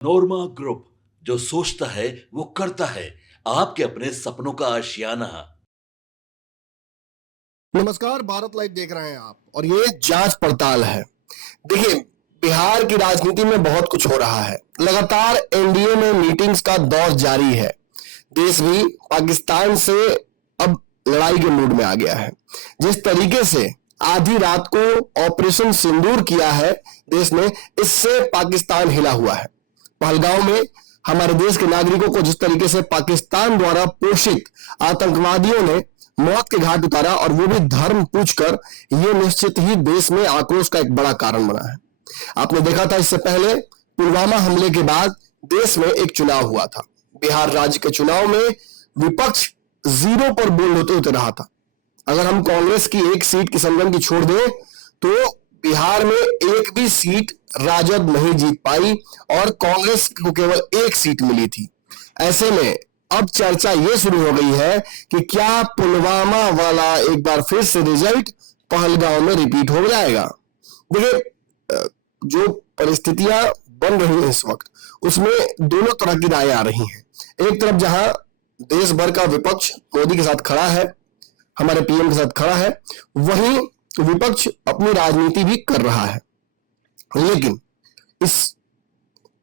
नोरमा group, जो सोचता है वो करता है। आपके अपने सपनों का आशियाना। नमस्कार, भारत लाइव देख रहे हैं आप और ये जांच पड़ताल है। देखिए, बिहार की राजनीति में बहुत कुछ हो रहा है। लगातार एनडीए में मीटिंग्स का दौर जारी है। देश भी पाकिस्तान से अब लड़ाई के मूड में आ गया है। जिस तरीके से आधी रात को ऑपरेशन सिंदूर किया है देश ने, इससे पाकिस्तान हिला हुआ है। पहलगांव में हमारे देश के नागरिकों को जिस तरीके से पाकिस्तान द्वारा पोषित आतंकवादियों ने मौत के घाट उतारा, और वो भी धर्म पूछकर, ये निश्चित ही देश में आक्रोश का एक बड़ा कारण बना है। आपने देखा था इससे पहले पुलवामा हमले के बाद देश में एक चुनाव हुआ था। बिहार राज्य के चुनाव में विपक्ष जीरो पर बोल्ड होते होते रहा था। अगर हम कांग्रेस की एक सीट की संगम की छोड़ दें तो बिहार में एक भी सीट राजद नहीं जीत पाई और कांग्रेस को केवल एक सीट मिली थी। ऐसे में अब चर्चा ये शुरू हो गई है कि क्या पुलवामा वाला एक बार फिर से रिजल्ट पहलगांव में रिपीट हो जाएगा। देखिए, जो परिस्थितियां बन रही हैं इस वक्त, उसमें दोनों तरह की राय आ रही हैं। एक तरफ जहां देश भर का विपक्ष मोदी के साथ खड़ा है, हमारे पीएम के साथ खड़ा है, वहीं विपक्ष अपनी राजनीति भी कर रहा है। लेकिन इस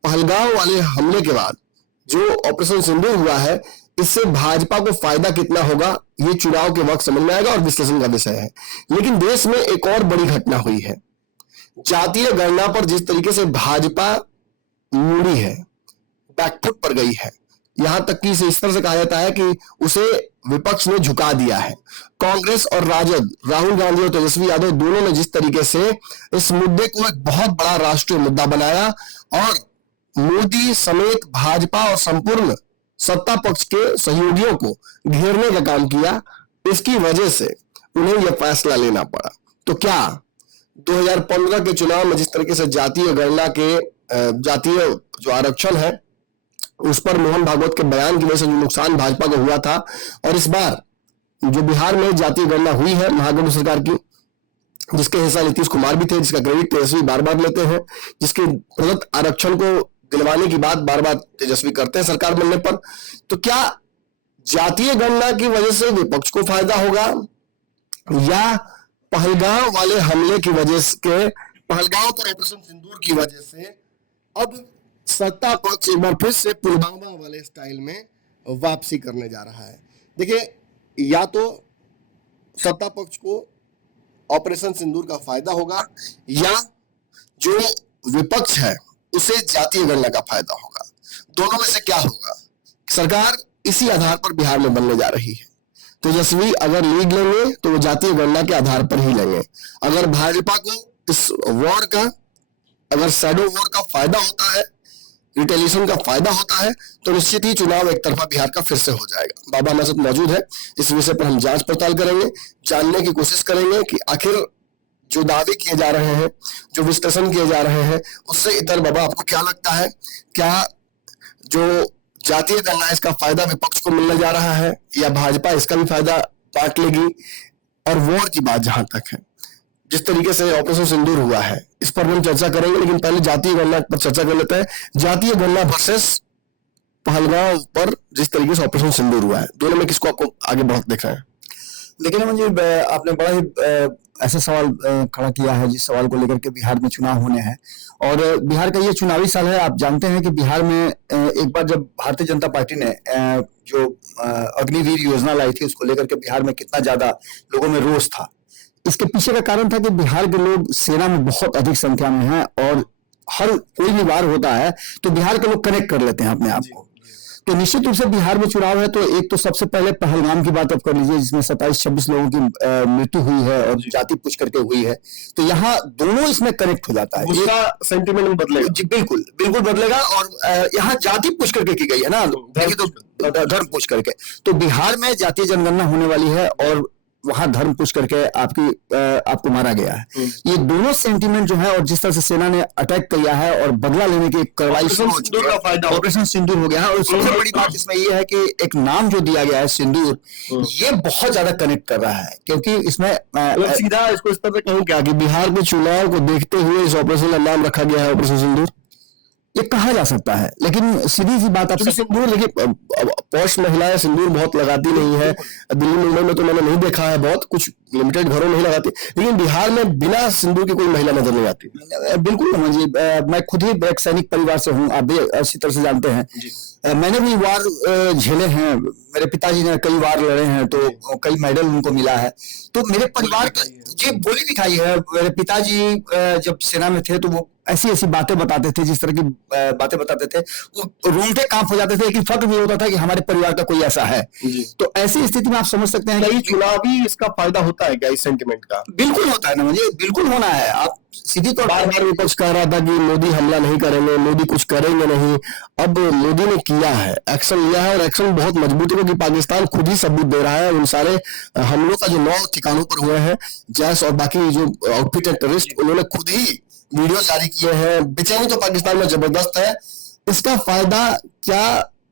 पहलगांव वाले हमले के बाद जो ऑपरेशन सिंदूर हुआ है, इससे भाजपा को फायदा कितना होगा, ये चुनाव के वक्त समझ में आएगा और विश्लेषण का विषय है। लेकिन देश में एक और बड़ी घटना हुई है। जातीय गणना पर जिस तरीके से भाजपा मुड़ी है, बैकफुट पर गई है, यहां तक कि इसे इस तरह से कहा जाता है कि उसे विपक्ष ने झुका दिया है। कांग्रेस और राजद, राहुल गांधी और तेजस्वी यादव दोनों ने जिस तरीके से इस मुद्दे को एक बहुत बड़ा राष्ट्रीय मुद्दा बनाया और मोदी समेत भाजपा और संपूर्ण सत्ता पक्ष के सहयोगियों को घेरने का काम किया, इसकी वजह से उन्हें यह फैसला लेना पड़ा। तो क्या 2015 के चुनाव में जिस तरीके से जातीय गणना के जातीय जो आरक्षण है उस पर मोहन भागवत के बयान की वजह से जो नुकसान भाजपा को हुआ था, और इस बार जो बिहार में जातीय गणना हुई है महागठबंधन सरकार की, जिसके हिस्सा नीतीश कुमार भी थे, जिसका क्रेडिट तेजस्वी बार बार लेते हैं, जिसके प्रदत्त आरक्षण को दिलवाने की बात बार बार तेजस्वी करते हैं सरकार बनने पर, तो क्या जातीय गणना की वजह से विपक्ष को फायदा होगा या पहलगांव वाले हमले की वजह से, पहलगांव पर ऑपरेशन सिंदूर की वजह से अब सत्ता पक्ष एक बार फिर से पुलवामा वाले स्टाइल में वापसी करने जा रहा है। देखिए, या तो सत्ता पक्ष को ऑपरेशन सिंदूर का फायदा होगा या जो विपक्ष है उसे जातीय गणना का फायदा होगा। दोनों में से क्या होगा? सरकार इसी आधार पर बिहार में बनने जा रही है। तेजस्वी अगर लीड लेंगे तो वो जातीय गणना के आधार पर ही लेंगे। अगर भाजपा को इस वॉर का, अगर शैडो वॉर का फायदा होता है, रिटेलिएशन का फायदा होता है, तो निश्चित ही चुनाव एक तरफा बिहार का फिर से हो जाएगा। बाबा हमारे साथ मौजूद है, इस विषय पर हम जांच पड़ताल करेंगे, जानने की कोशिश करेंगे कि आखिर जो दावे किए जा रहे हैं, जो विश्लेषण किए जा रहे हैं, उससे इतर बाबा आपको क्या लगता है? क्या जो जातीय गणना है इसका फायदा विपक्ष को मिलने जा रहा है या भाजपा इसका भी फायदा बांट लेगी? और वोट की बात जहां तक है, जिस तरीके से ऑपरेशन सिंदूर हुआ है, इस पर हम चर्चा करेंगे, लेकिन पहले जातीय गणना पर चर्चा कर लेते हैं। जातीय गणना वर्सेस पहलगांव पर जिस तरीके से ऑपरेशन सिंदूर हुआ है, दोनों में किसको आपको आगे बढ़त देख रहे हैं? लेकिन मुझे आपने बड़ा ही ऐसा सवाल खड़ा किया है जिस सवाल को लेकर के बिहार में चुनाव होने हैं, और बिहार का ये चुनावी साल है। आप जानते हैं कि बिहार में एक बार जब भारतीय जनता पार्टी ने जो अग्निवीर योजना लाई थी, उसको लेकर के बिहार में कितना ज्यादा लोगों में रोष था। इसके पीछे का कारण था कि बिहार के लोग सेना में बहुत अधिक संख्या में हैं और हर कोई भी वार होता है तो बिहार के लोग कनेक्ट कर लेते हैं अपने आप को। तो निश्चित रूप से बिहार में चुनाव है तो एक तो सबसे पहले पहलगाम की बात आप कर लीजिए, जिसमें 27-26 लोगों की मृत्यु हुई है और जाति पूछ करके हुई है, तो यहाँ दोनों इसमें कनेक्ट हो जाता है। उसका सेंटिमेंट बदलेगा जी, बिल्कुल बिल्कुल बदलेगा। और यहाँ जाति पूछ करके की गई है ना, तो धर्म पूछ करके, तो बिहार में जातीय जनगणना होने वाली है और वहां धर्म पूछ करके आपको मारा गया है। ये दोनों सेंटीमेंट जो है, और जिस तरह से सेना ने अटैक किया है और बदला लेने की कार्रवाई शुरू हो चुकी है, ऑपरेशन सिंदूर हो गया है। और सबसे बड़ी बात इसमें ये है कि एक नाम जो दिया गया है सिंदूर, ये बहुत ज्यादा कनेक्ट कर रहा है, क्योंकि इसमें सीधा इसको इस तरह से कहूं क्या कि बिहार के चुनाव को देखते हुए इस ऑपरेशन का नाम रखा गया है ऑपरेशन सिंदूर। ये कहा जा सकता है, लेकिन सीधी सी बात क्योंकि आपसे सिंदूर देखिए, पौष महिलाएं सिंदूर बहुत लगाती नहीं है। दिल्ली मुंबई में तो मैंने नहीं देखा है, बहुत कुछ लिमिटेड घरों में ही लगाती, लेकिन बिहार में बिना सिंदूर की कोई महिला नजर नहीं आती। बिल्कुल रमन जी, मैं खुद ही एक सैनिक परिवार से हूँ, आप भी अच्छी तरह से जानते हैं। मैंने भी वार झेले हैं, मेरे पिताजी ने कई वार लड़े हैं, तो कई मेडल उनको मिला है। तो मेरे परिवार जी गोली भी खाई है। मेरे पिताजी जब सेना में थे तो वो ऐसी ऐसी बातें बताते थे, जिस तरह की बातें बताते थे, वो रोंगटे कांप हो जाते थे, लेकिन फर्क भी होता था कि हमारे परिवार का कोई ऐसा है। तो ऐसी स्थिति में आप समझ सकते हैं कई कि चुनावी इसका फायदा होता है क्या इस सेंटिमेंट का? बिल्कुल होता है ना मुझे, बिल्कुल होना है। आप सीधी तौर बार बार विपक्ष कह रहा था कि मोदी हमला नहीं करेंगे, मोदी कुछ करेंगे नहीं। अब मोदी ने किया है, एक्शन लिया है, और एक्शन बहुत मजबूत है, क्योंकि पाकिस्तान खुद ही सबूत दे रहा है। उन सारे हमलों का जो 9 ठिकानों पर हुए हैं, जैश और बाकी जो आउटफिट टेररिस्ट, उन्होंने खुद ही वीडियो जारी किए हैं। बेचैनी तो पाकिस्तान में जबरदस्त है। इसका फायदा क्या,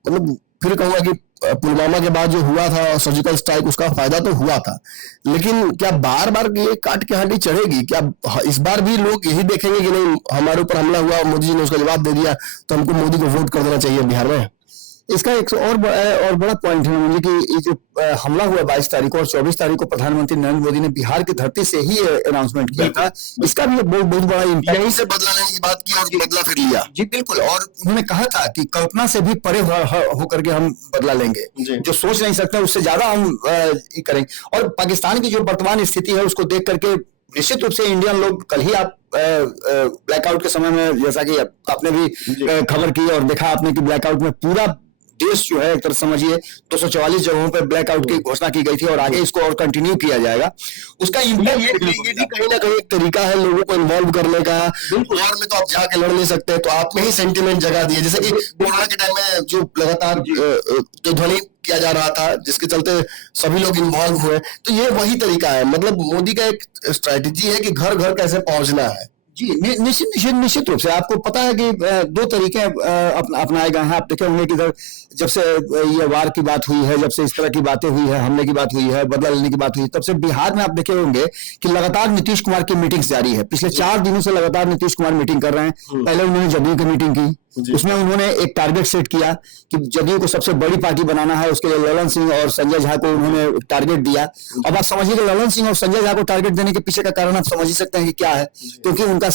मतलब फिर कहूंगा कि पुलवामा के बाद जो हुआ था सर्जिकल स्ट्राइक, उसका फायदा तो हुआ था, लेकिन क्या बार बार ये काट के हांडी चढ़ेगी? क्या इस बार भी लोग यही देखेंगे कि नहीं, हमारे ऊपर हमला हुआ और मोदी जी ने उसका जवाब दे दिया, तो हमको मोदी को वोट कर देना चाहिए बिहार में? इसका एक और बड़ा पॉइंट है मुझे कि ये जो हमला हुआ 22 तारीख को और 24 तारीख को प्रधानमंत्री नरेंद्र मोदी ने बिहार की धरती से ही अनाउंसमेंट किया था, इसका भी बहुत बड़ा इम्पैक्ट। यहीं से बदला लेने की बात की और बदला फिर लिया। जी बिल्कुल, और उन्होंने कहा था कि कल्पना से भी परे होकर के हम बदला लेंगे, जो सोच नहीं सकते उससे ज्यादा हम करेंगे। और पाकिस्तान की जो वर्तमान स्थिति है उसको देख करके निश्चित रूप से इंडियन लोग, कल ही आप ब्लैकआउट के समय में, जैसा कि आपने भी खबर की और देखा आपने कि ब्लैकआउट में पूरा देश जो है, एक तरह समझिए 244 जगहों पर ब्लैकआउट की घोषणा की गई थी, और आगे इसको और कंटिन्यू किया जाएगा। उसका इम्पैक्ट ये भी कहीं ना कहीं एक तरीका है लोगों को इन्वॉल्व करने का। वॉर में तो आप जाके लड़ नहीं सकते, तो आप में ही सेंटिमेंट जगा दिए, जैसे कि कोरोना के टाइम में जो लगातार जो ध्वनि किया जा रहा था, जिसके चलते सभी लोग इन्वॉल्व हुए। तो ये वही तरीका है, मतलब मोदी का एक स्ट्रैटेजी है कि घर घर कैसे पहुंचना है। जी निश्चित रूप से आपको पता है कि 2 तरीके अपनाए गए हैं। आप देखे होंगे कि इधर जब से ये वार की बात हुई है, जब से इस तरह की बातें हुई है, हमले की बात हुई है, बदला लेने की बात हुई है, तब से बिहार में आप देखे होंगे कि लगातार नीतीश कुमार की मीटिंग्स जारी है। पिछले 4 दिनों से लगातार नीतीश कुमार मीटिंग कर रहे हैं। पहले उन्होंने जदयू की मीटिंग की, उसमें उन्होंने एक टारगेट सेट किया कि जदयू को सबसे बड़ी पार्टी बनाना है। उसके लिए ललन सिंह और संजय झा को उन्होंने टारगेट दिया। अब आप समझिए कि ललन सिंह और संजय झा को टारगेट देने के पीछे का कारण आप समझ ही सकते हैं कि क्या है, क्योंकि उनका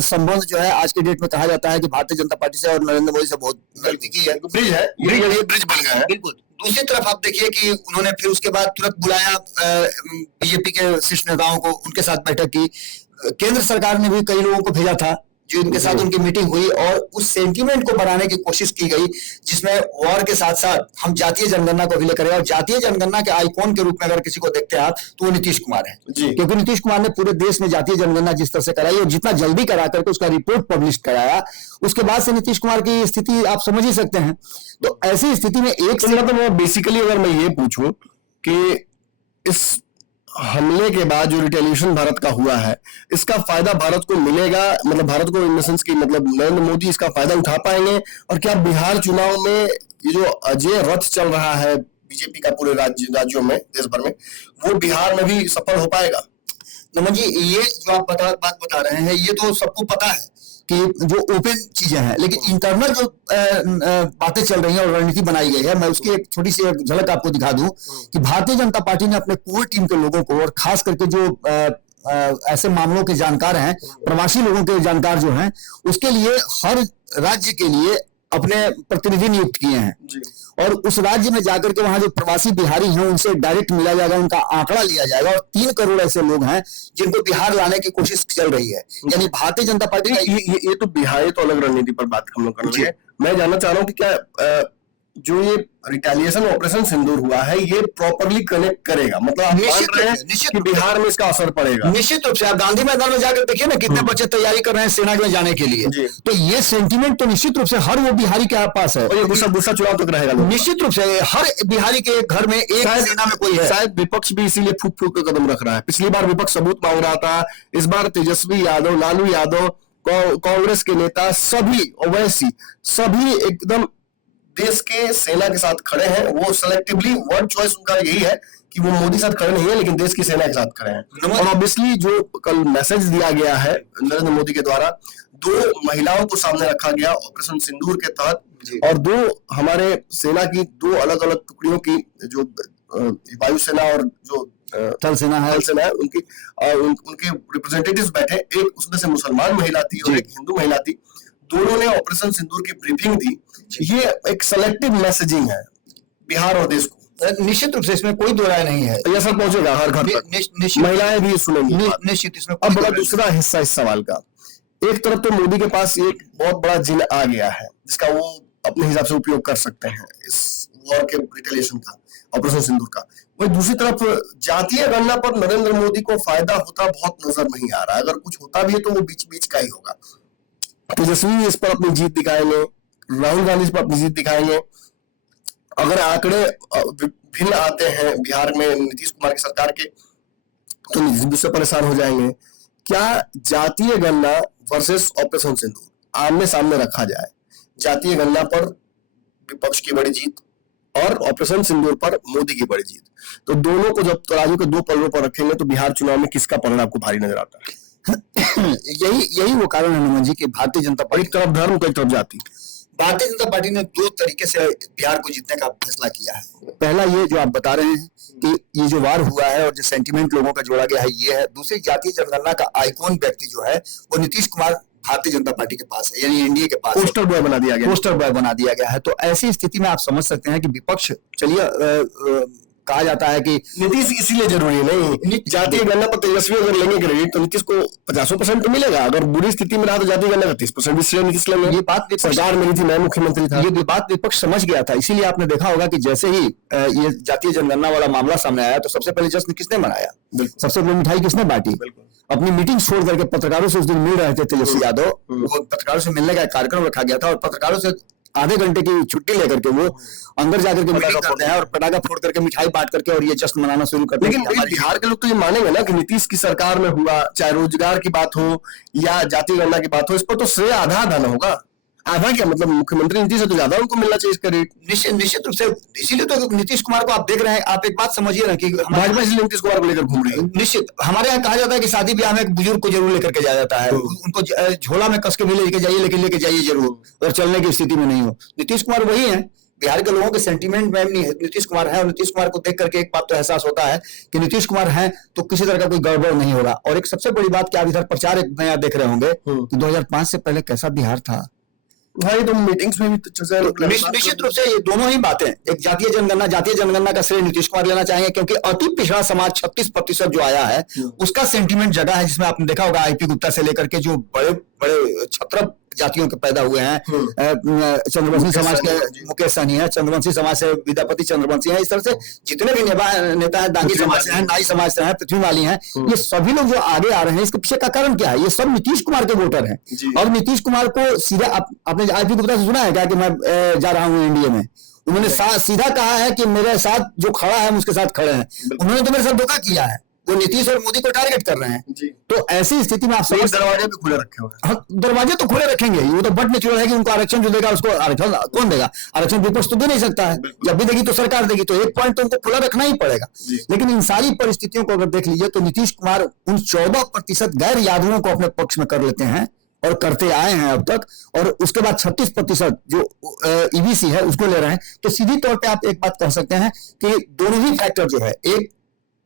संबंध जो है आज के डेट में कहा जाता है कि भारतीय जनता पार्टी से और नरेंद्र मोदी से बहुत नजदीकी है, ब्रिज है, ये ब्रिज बन गया है। बिल्कुल। दूसरी तरफ आप देखिए कि उन्होंने फिर उसके बाद तुरंत बुलाया बीजेपी के शीर्ष नेताओं को, उनके साथ बैठक की। केंद्र सरकार ने भी कई लोगों को भेजा था, जो इनके साथ उनकी मीटिंग हुई, और उस सेंटीमेंट को बनाने की कोशिश की गई, जिसमें वॉर के साथ साथ हम जातीय जनगणना को भी लेकर, और जातीय जनगणना के आइकॉन के रूप में अगर किसी को देखते हैं आप, तो वो नीतीश कुमार है। क्योंकि नीतीश कुमार ने पूरे देश में जातीय जनगणना जिस तरह से कराई और जितना जल्दी करा करके उसका रिपोर्ट पब्लिश कराया, उसके बाद से नीतीश कुमार की स्थिति आप समझ ही सकते हैं। तो ऐसी स्थिति में एक मतलब बेसिकली अगर मैं ये पूछूं कि इस हमले के बाद जो रिटेलिएशन भारत का हुआ है, इसका फायदा भारत को मिलेगा, मतलब भारत को इन द सेंस की, मतलब नरेंद्र मोदी इसका फायदा उठा पाएंगे? और क्या बिहार चुनाव में ये जो अजय रथ चल रहा है बीजेपी का पूरे राज्यों में, देश भर में, वो बिहार में भी सफल हो पाएगा? नमन जी, ये जो आप बात बता रहे हैं, ये तो सबको पता है कि जो ओपन चीजें हैं, लेकिन इंटरनल जो बातें चल रही हैं और रणनीति बनाई गई है, मैं उसकी एक छोटी सी झलक आपको दिखा दूं कि भारतीय जनता पार्टी ने अपने कोर टीम के लोगों को, और खास करके जो ऐसे मामलों के जानकार हैं, प्रवासी लोगों के जानकार जो हैं, उसके लिए हर राज्य के लिए अपने प्रतिनिधि नियुक्त किए हैं, और उस राज्य में जाकर के वहां जो प्रवासी बिहारी हैं उनसे डायरेक्ट मिला जाएगा, उनका आंकड़ा लिया जाएगा, और 3 करोड़ ऐसे लोग हैं जिनको बिहार लाने की कोशिश चल रही है। यानी भारतीय जनता पार्टी का ये तो बिहार, तो अलग रणनीति पर बात हम लोग कर रहे हैं। मैं जानना चाह रहा हूँ कि क्या जो ये रिटेलिएशन ऑपरेशन सिंदूर हुआ है, ये प्रॉपरली कनेक्ट करेगा, मतलब आप मान रहे हैं कि बिहार में इसका असर पड़ेगा? निश्चित रूप से। आप गांधी मैदान में जाकर देखिए ना, कितने बच्चे तैयारी कर रहे हैं सेना में जाने के लिए। तो ये सेंटीमेंट तो निश्चित रूप से हर वो बिहारी के पास है, और ये गुस्सा चुनाव तक रहेगा। निश्चित रूप से हर बिहारी के घर में एक सेना में कोई है। शायद विपक्ष भी इसीलिए फूक फूक के कदम रख रहा है। पिछली बार विपक्ष सबूत मांग रहा था, इस बार तेजस्वी यादव, लालू यादव, कांग्रेस के नेता, सभी ओवैसी, सभी एकदम देश के सेना के साथ खड़े हैं। वो सेलेक्टिवली वर्ड चॉइस उनका यही है कि वो मोदी साथ खड़े नहीं है, लेकिन देश की सेना के साथ खड़े हैं। और ऑब्वियसली जो कल मैसेज दिया गया है नरेंद्र मोदी के द्वारा, 2 महिलाओं को सामने रखा गया ऑपरेशन सिंदूर के तहत, जी। और 2 हमारे सेना की 2 अलग अलग टुकड़ियों की, जो वायुसेना और जो थल सेना है, उनकी उनके रिप्रेजेंटेटिव्स बैठे। एक उसमें से मुसलमान महिला थी और जी। एक हिंदू महिला थी। दोनों ने ऑपरेशन सिंदूर की ब्रीफिंग दी। ये एक सेलेक्टिव मैसेजिंग है बिहार और देश को। निश्चित रूप से इसमें कोई दो राय नहीं है। ये सब पहुंचेगा हर घर तक, निश्चित महिलाएं भी सुनेंगी। निश्चित इसमें अब बड़ा दूसरा हिस्सा इस सवाल का, एक तरफ तो मोदी के पास एक बहुत बड़ा जिन आ गया है जिसका वो अपने हिसाब से उपयोग कर सकते हैं इस वॉर के रिटेलिएशन का, ऑपरेशन सिंदूर का। वही दूसरी तरफ जातीय गणना पर नरेंद्र मोदी को फायदा होता बहुत नजर नहीं आ रहा है। अगर कुछ होता भी है तो वो बीच बीच का ही होगा। तेजस्वी इस पर अपनी जीत दिखाएंगे, राहुल गांधी इस पर अपनी जीत दिखाएंगे। अगर आंकड़े भिन्न आते हैं बिहार में नीतीश कुमार की सरकार के, तो नीतीश भी उससे परेशान हो जाएंगे। क्या जातीय गणना वर्सेस ऑपरेशन सिंदूर आमने सामने रखा जाए, जातीय गणना पर विपक्ष की बड़ी जीत और ऑपरेशन सिंदूर पर मोदी की बड़ी जीत, तो दोनों को जब तराजू के 2 पल्लों पर रखेंगे तो बिहार चुनाव में किसका परिणाम आपको भारी नजर आता है? यही वो कारण है हनुमान जी की भारतीय जनता पार्टी, एक तरफ धर्म तो एक तरफ जाति। भारतीय जनता पार्टी ने 2 तरीके से बिहार को जीतने का फैसला किया है। पहला ये जो आप बता रहे हैं कि ये जो वार हुआ है और जो सेंटिमेंट लोगों का जोड़ा गया है ये है। दूसरी, जातीय जनगणना का आइकॉन व्यक्ति जो है वो नीतीश कुमार भारतीय जनता पार्टी के पास है, यानी एनडीए के पास पोस्टर बॉय बना दिया गया, पोस्टर बॉय बना दिया गया है। तो ऐसी स्थिति में आप समझ सकते हैं कि विपक्ष, चलिए कहा जाता है कि नीतीश इसीलिए जरूरी नहीं, जातीय गणना पर तेजस्वी अगर लेंगे क्रेडिट तो नीतीश को 50% तो मिलेगा। अगर बुरी स्थिति में रहा तो जातीय गणना 30% भी श्रेय नीतीश लेंगे। ये बात सरकार मेरी थी, मैं मुख्यमंत्री था, ये बात विपक्ष समझ गया था। इसीलिए आपने देखा होगा कि जैसे ही ये जातीय जनगणना वाला मामला सामने आया तो सबसे पहले जश्न किसने मनाया, सबसे पहले मिठाई किसने बांटी। अपनी मीटिंग छोड़ करके पत्रकारों से उस दिन मिल रहे थे तेजस्वी यादव, वो पत्रकारों से मिलने का कार्यक्रम रखा गया था और पत्रकारों से आधे घंटे की छुट्टी लेकर के वो अंदर जाकर के मीटिंग करते हैं और पटाखा फोड़ करके मिठाई बांट करके और ये जश्न मनाना शुरू करते हैं। लेकिन बिहार के लोग तो ये मानेंगे ना कि नीतीश की सरकार में हुआ, चाहे रोजगार की बात हो या जातीय गणना की बात हो, इस पर तो श्रेय आधा आधा ना होगा। आधा क्या मतलब, मुख्यमंत्री नीतीश से तो ज्यादा उनको मिलना चाहिए इसका रेट। निश्चित रूप से, इसीलिए तो नीतीश कुमार को आप देख रहे हैं। आप एक बात समझिए ना कि भाजपा इसलिए नीतीश कुमार को लेकर घूम रही है। निश्चित, हमारे यहाँ कहा जाता है कि शादी ब्याह में एक बुजुर्ग को जरूर लेकर के जाया जाता है, उनको झोला में कस के भी लेके जाइए, लेकिन लेके जाइए जरूर, अगर चलने की स्थिति में नहीं हो। नीतीश कुमार वही है, बिहार के लोगों के सेंटीमेंट में नीतीश कुमार है और नीतीश कुमार को देख करके एक बात तो एहसास होता है कि नीतीश कुमार है तो किसी तरह का कोई गड़बड़ नहीं होगा। और एक सबसे बड़ी बात, क्या आप इधर प्रचार एक नया देख रहे होंगे कि 2005 से पहले कैसा बिहार था। हाँ, तो मीटिंग्स में भी तो निश्चित रूप से ये दोनों ही बातें, एक जातीय जनगणना का श्रेय नीतीश कुमार लेना चाहेंगे क्योंकि अति पिछड़ा समाज 36% जो आया है उसका सेंटीमेंट जगह है, जिसमें आपने देखा होगा आईपी गुप्ता से लेकर के जो बड़े बड़े छत्र जातियों के पैदा हुए हैं, चंद्रवंशी समाज के मुकेश सहनी है, चंद्रवंशी समाज से विद्यापति चंद्रवंशी है, इस तरह से जितने भी नेता है, दांगी समाज से हैं, नाई समाज से हैं, पृथ्वी माली हैं, ये सभी लोग जो आगे आ रहे हैं, इसके पीछे का कारण क्या है? ये सब नीतीश कुमार के वोटर हैं। और नीतीश कुमार को सीधा, आपने आईपी गुप्ता से सुना है क्या कि मैं जा रहा हूँ एनडीए में? उन्होंने सीधा कहा है कि मेरे साथ जो खड़ा है हम उसके साथ खड़े हैं। उन्होंने तो मेरे साथ धोखा किया है, वो नीतीश और मोदी को टारगेट कर रहे हैं जी। तो ऐसी स्थिति में आप समझ, दरवाजे भी खुले रखे हुए हैं। दरवाजे तो खुले रखेंगे, वो तो बट नेचुरल है कि उनको आरक्षण जो देगा उसको आरक्षण कौन देगा? आरक्षण विपक्ष तो दे नहीं सकता है, जब भी देगी तो सरकार देगी, तो एक पॉइंट तो उनको खुला रखना ही पड़ेगा। लेकिन इन सारी परिस्थितियों को अगर देख लीजिए तो नीतीश कुमार उन 14% गैर यादवों को अपने पक्ष में कर लेते हैं और करते आए हैं अब तक, और उसके बाद 36% जो ईबीसी है उसको ले रहे हैं। तो सीधी तौर पे आप एक बात कह सकते हैं कि दोनों ही फैक्टर जो है, एक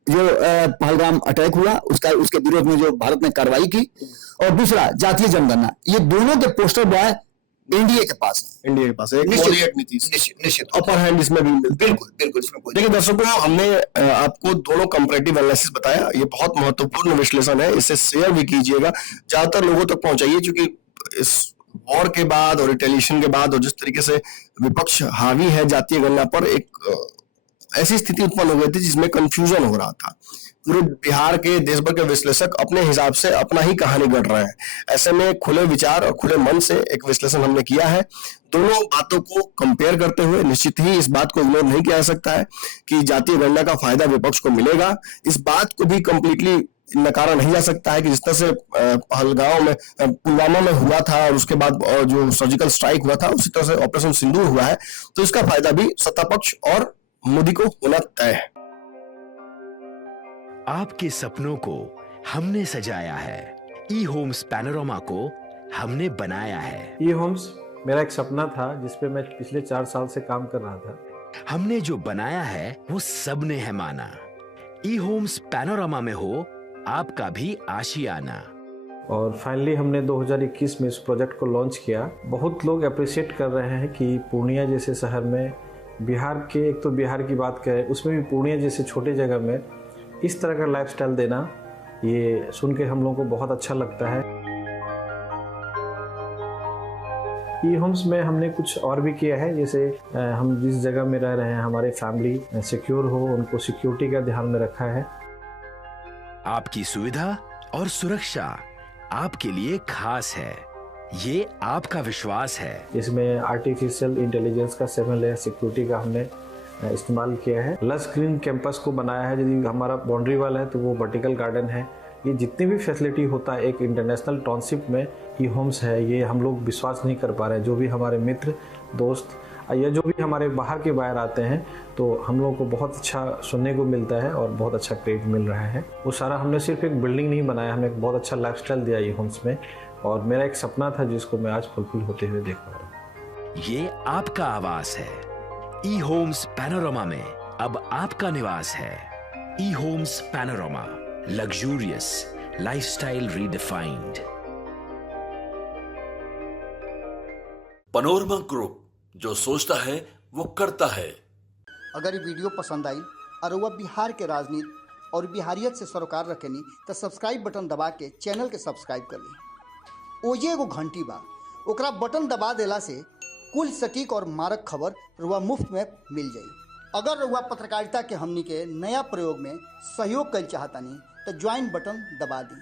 जो पहलगाम अटैक हुआ उसके विरोध में जो भारत ने कार्रवाई की, और दूसरा जातीय जनगणना, ये दोनों के पोस्टर बॉय एनडीए के पास है। एनडीए के पास है, निश्चित अपर हैंड इसमें भी बिल्कुल इसमें कोई। देखिए दर्शकों, हमने आपको दोनों कंपैरेटिव एनालिसिस बताया, ये बहुत महत्वपूर्ण विश्लेषण है, इसे शेयर भी कीजिएगा, ज्यादातर लोगों तक पहुंचाइए, क्योंकि इस वॉर के बाद और रिटेलिएशन के बाद और जिस तरीके से विपक्ष हावी है जातीय गणना पर, एक ऐसी स्थिति उत्पन्न हो गई थी जिसमें कंफ्यूजन हो रहा था। पूरे बिहार के, देश भर के विश्लेषक अपने हिसाब से अपना ही कहानी गढ़ रहे हैं। ऐसे में खुले विचार और खुले मन से एक विश्लेषण हमने किया है। दोनों बातों को कंपेयर करते हुए निश्चित ही इस बात को इग्नोर नहीं किया जा सकता है कि जातीय गणना का फायदा विपक्ष को मिलेगा। इस बात को भी कंप्लीटली नकारा नहीं जा सकता है कि जिस तरह से पहलगाम में, पुलवामा में हुआ था और उसके बाद जो सर्जिकल स्ट्राइक हुआ था, उसी तरह से ऑपरेशन सिंदूर हुआ है, तो इसका फायदा भी सत्ता पक्ष और मोदी को होना तय है। आपके सपनों को हमने सजाया है। ई होम्स पैनोरामा को हमने बनाया है। ई होम्स मेरा एक सपना था जिस पे मैं पिछले 4 साल से काम कर रहा था। हमने जो बनाया है वो सबने है माना। ई होम्स पैनोरामा में हो आपका भी आशियाना। और फाइनली हमने 2021 में इस प्रोजेक्ट को लॉन्च किया। बहुत लोग अप्रिशिएट कर रहे हैं कि पूर्णिया जैसे शहर में, बिहार के, एक तो बिहार की बात करें उसमें भी पूर्णिया जैसे छोटे जगह में इस तरह का लाइफस्टाइल देना, ये सुन के हम लोगों को बहुत अच्छा लगता है। ई होम्स में हमने कुछ और भी किया है, जैसे हम जिस जगह में रह रहे हैं हमारे फैमिली सिक्योर हो, उनको सिक्योरिटी का ध्यान में रखा है। आपकी सुविधा और सुरक्षा आपके लिए खास है, ये आपका विश्वास है। इसमें आर्टिफिशियल इंटेलिजेंस का 7 लेयर सिक्योरिटी का हमने इस्तेमाल किया है। लस ग्रीन कैंपस को बनाया है। यदि हमारा बाउंड्री वाल है तो वो वर्टिकल गार्डन है। ये जितनी भी फैसिलिटी होता है एक इंटरनेशनल टाउनशिप में ई होम्स है, ये हम लोग विश्वास नहीं कर पा रहे हैं। जो भी हमारे मित्र दोस्त या जो भी हमारे बाहर के बाहर आते हैं तो हम लोगों को बहुत अच्छा सुनने को मिलता है और बहुत अच्छा क्रेडिट मिल रहा है। वो सारा हमने सिर्फ एक बिल्डिंग नहीं बनाया, हमने एक बहुत अच्छा लाइफस्टाइल दिया ई होम्स में, और मेरा एक सपना था जिसको मैं आज फुलफिल होते हुए देख पा रहा हूँ। ये आपका आवास है। ई होम्स पैनोरामा में अब आपका निवास है। E Homes Panorama, luxurious lifestyle redefined. Panorama group, जो सोचता है वो करता है। अगर ये वीडियो पसंद आई और वह बिहार के राजनीति और बिहारियत से सरोकार रखेनी तो सब्सक्राइब बटन दबा के चैनल के सब्सक्राइब कर ली। ओजे एगो घंटी बा, ओकरा बटन दबा देला से कुल सटीक और मारक खबर रुआ मुफ्त में मिल जाई। अगर रुआ पत्रकारिता के हमनी के नया प्रयोग में सहयोग कर चाहतानी तो ज्वाइन बटन दबा दी।